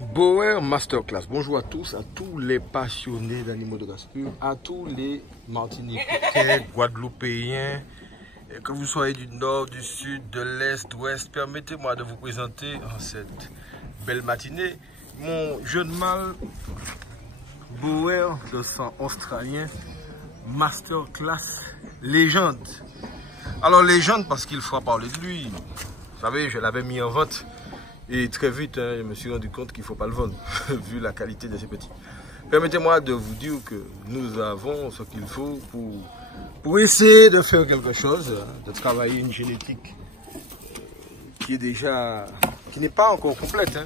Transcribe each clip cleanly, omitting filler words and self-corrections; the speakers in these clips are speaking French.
Boer Masterclass. Bonjour à tous les passionnés d'animaux de race pure, à tous les Martiniquais, Guadeloupéens, que vous soyez du nord, du sud, de l'est, de l'ouest. Permettez-moi de vous présenter en cette belle matinée mon jeune mâle Boer de sang australien Masterclass légende. Alors légende parce qu'il fera parler de lui. Vous savez, je l'avais mis en vente. Et très vite, je me suis rendu compte qu'il ne faut pas le vendre, vu la qualité de ces petits. Permettez-moi de vous dire que nous avons ce qu'il faut pour essayer de faire quelque chose, de travailler une génétique qui n'est pas encore complète,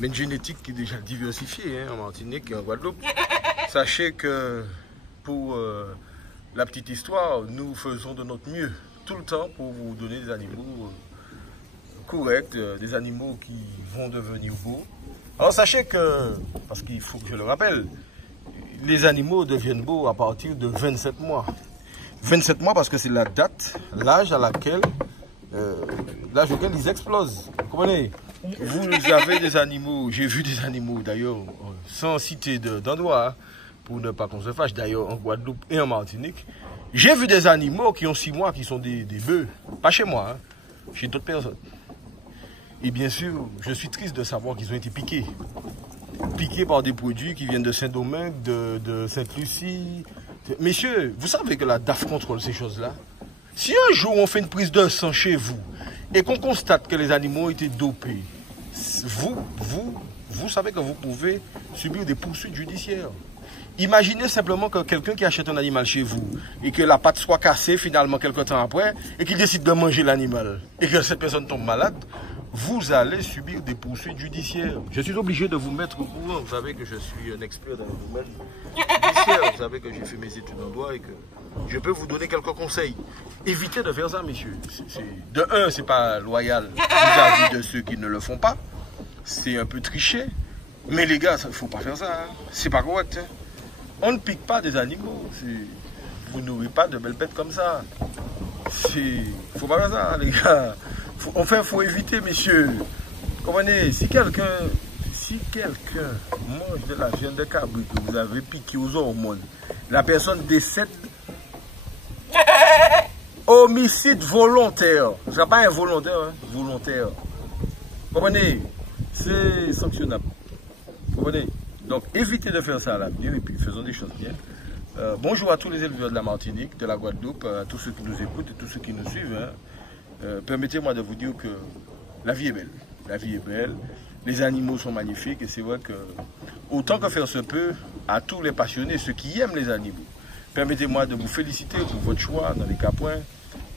mais une génétique qui est déjà diversifiée en Martinique et en Guadeloupe. Sachez que pour la petite histoire, nous faisons de notre mieux tout le temps pour vous donner des animaux corrects, des animaux qui vont devenir beaux. Alors sachez que, parce qu'il faut que je le rappelle, les animaux deviennent beaux à partir de 27 mois. 27 mois parce que c'est la date, l'âge auquel ils explosent. Vous comprenez? Vous avez des animaux, j'ai vu des animaux d'ailleurs, sans citer d'endroit, pour ne pas qu'on se fâche, d'ailleurs en Guadeloupe et en Martinique. J'ai vu des animaux qui ont 6 mois, qui sont des bœufs, pas chez moi, chez d'autres personnes. Et bien sûr, je suis triste de savoir qu'ils ont été piqués. Piqués par des produits qui viennent de Saint-Domingue, de Sainte-Lucie. Messieurs, vous savez que la DAF contrôle ces choses-là. Si un jour on fait une prise de sang chez vous et qu'on constate que les animaux ont été dopés, vous savez que vous pouvez subir des poursuites judiciaires. Imaginez simplement que quelqu'un qui achète un animal chez vous et que la patte soit cassée finalement quelques temps après et qu'il décide de manger l'animal et que cette personne tombe malade, vous allez subir des poursuites judiciaires. Je suis obligé de vous mettre au courant. Vous savez que je suis un expert dans le domaine judiciaire. Vous savez que j'ai fait mes études en droit et que je peux vous donner quelques conseils. Évitez de faire ça, messieurs. De un, c'est pas loyal vis-à-vis de ceux qui ne le font pas. C'est un peu triché. Mais les gars, il ne faut pas faire ça. C'est pas correct. On ne pique pas des animaux. Vous n'aurez pas de belles bêtes comme ça. Faut pas faire ça, les gars. Enfin, il faut éviter, messieurs. Comprenez, si quelqu'un mange de la viande de cabri que vous avez piqué aux hormones, la personne décède. Homicide volontaire. Ce n'est pas involontaire, volontaire. Comprenez, c'est sanctionnable. Comprenez? Donc, évitez de faire ça à l'avenir et puis faisons des choses bien. Bonjour à tous les éleveurs de la Martinique, de la Guadeloupe, à tous ceux qui nous écoutent et tous ceux qui nous suivent. Permettez-moi de vous dire que la vie est belle. La vie est belle, les animaux sont magnifiques et c'est vrai que, autant que faire se peut, à tous les passionnés, ceux qui aiment les animaux, permettez-moi de vous féliciter pour votre choix dans les capouins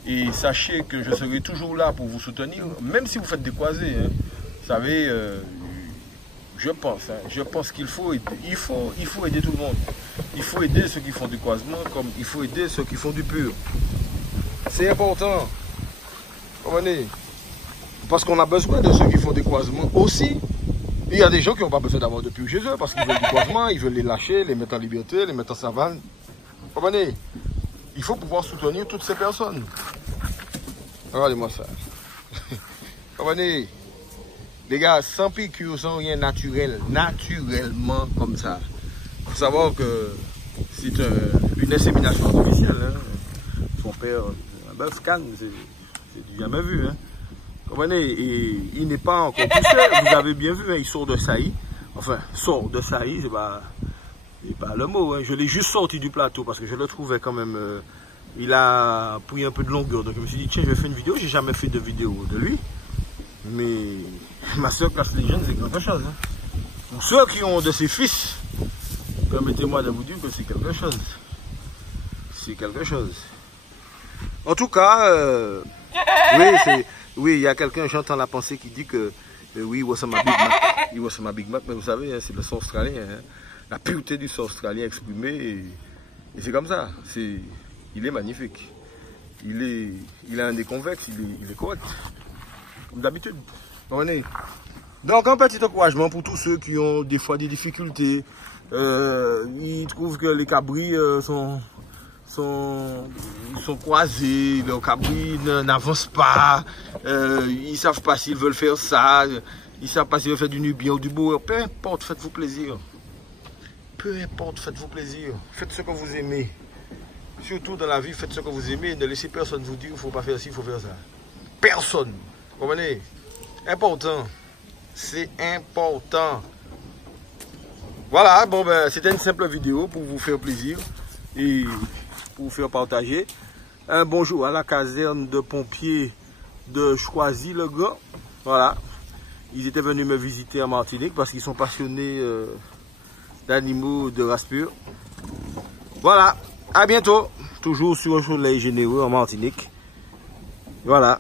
et sachez que je serai toujours là pour vous soutenir, même si vous faites des croisés. Vous savez, je pense qu'il faut aider. Il faut aider tout le monde. Il faut aider ceux qui font du croisement comme il faut aider ceux qui font du pur. C'est important. Comprenez? Parce qu'on a besoin de ceux qui font des croisements aussi. Il y a des gens qui n'ont pas besoin d'avoir de pur chez eux parce qu'ils veulent du croisement, ils veulent les lâcher, les mettre en liberté, les mettre en savane. Comprenez? Il faut pouvoir soutenir toutes ces personnes. Regardez-moi ça. Comprenez? Les gars, sans piqûre, sans rien naturel, naturellement comme ça. Il faut savoir que c'est une insémination artificielle. Son père, un bœuf canne, c'est du jamais vu. Comprenez? Et il n'est pas encore poussé. Vous avez bien vu, il sort de saillie. Enfin, sort de saillie, c'est pas le mot. Je l'ai juste sorti du plateau parce que je le trouvais quand même. Il a pris un peu de longueur. Donc je me suis dit, tiens, je vais faire une vidéo. J'ai jamais fait de vidéo de lui. Mais Masterclass Legend, c'est quelque chose. Pour ceux qui ont de ses fils, permettez-moi de vous dire que c'est quelque chose. C'est quelque chose. En tout cas, oui, il y a quelqu'un, j'entends la pensée qui dit que oui, il ressemble à Big Mac. Il ressemble à Big Mac, mais vous savez, c'est le sang australien. La pureté du sang australien exprimée. Et c'est comme ça. Il est magnifique. Il a un nez convexe, il est correct. Comme d'habitude. Donc un petit encouragement pour tous ceux qui ont des fois des difficultés. Ils trouvent que les cabris sont sont croisés, leurs cabris n'avancent pas, ils savent pas s'ils veulent faire ça, ils savent pas s'ils veulent faire du Nubien ou du Boer. Peu importe, faites-vous plaisir. Peu importe, faites-vous plaisir. Faites ce que vous aimez. Surtout dans la vie, faites ce que vous aimez. Ne laissez personne vous dire qu'il ne faut pas faire ci, il faut faire ça. Personne. Vous comprenez? Important. C'est important. Voilà, bon ben c'était une simple vidéo pour vous faire plaisir et pour vous faire partager. Un bonjour à la caserne de pompiers de Choisy-le-Grand. Voilà. Ils étaient venus me visiter en Martinique parce qu'ils sont passionnés d'animaux de race pure. Voilà. À bientôt. Toujours sur un soleil généreux en Martinique. Voilà.